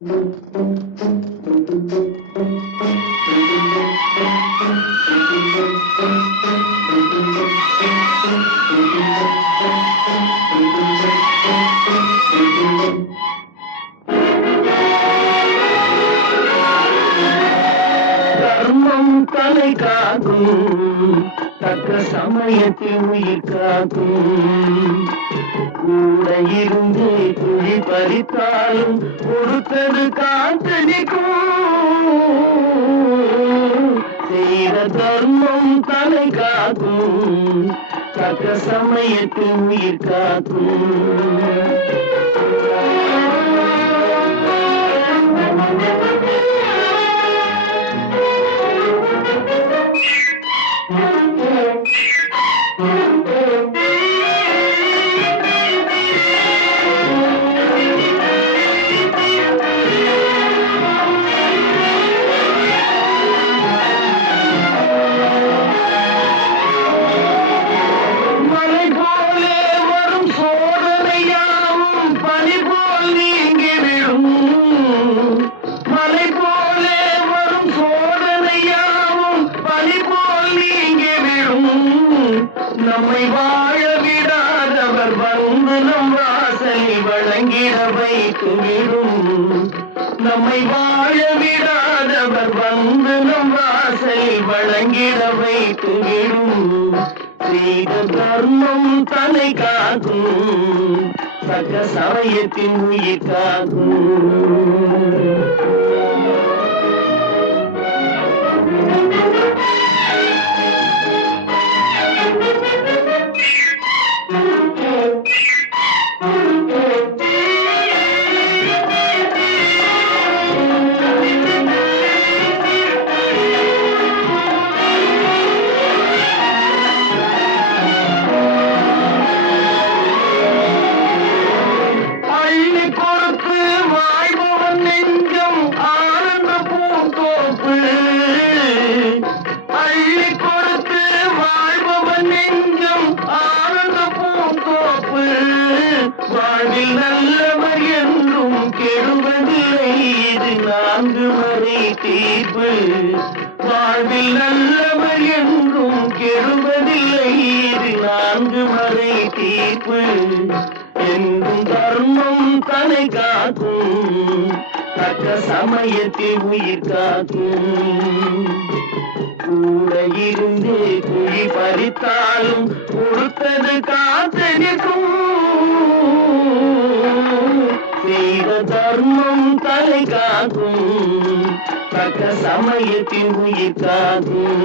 தர்மம் தலை காக்கும், தக்க சமயத்தில் உயிர் காக்கும். கூட இருந்து குழி பறித்தாலும் கொடுத்தது காத்து நிற்கும். செய்த தர்மம் தலை காக்கும், தக்க சமயத்தில் உயிர் காக்கும். நம்மை வாழ விடாதவர் வந்து நம் வாசலை வழங்கிட வைத்துவிடும். நம்மை வாழ விடாதவர் வந்து நம் வாசலை வழங்கிட வைத்துவிடும். செய்த தர்மம் தலை காக்கும், தக்க சமயத்தின் உயிர் காக்கும். வாழ்வில் நல்லவர் என்றும் கெடுவதில்லை, இது 4 வரை தீர்ப்பு. வாழ்வில் நல்லவர் என்றும் கெடுவதில்லை, இது 4 வரை தீர்ப்பு. என்றும் தர்மம் தலை காக்கும், தக்க சமயத்தில் உயிர் காக்கும். கூட இருந்து குழி பறித்தாலும் கொடுத்தது காத்து நிற்கும். செய்த தர்மம் தலை காக்கும், தக்க சமயத்தின் உயிர் காக்கும்.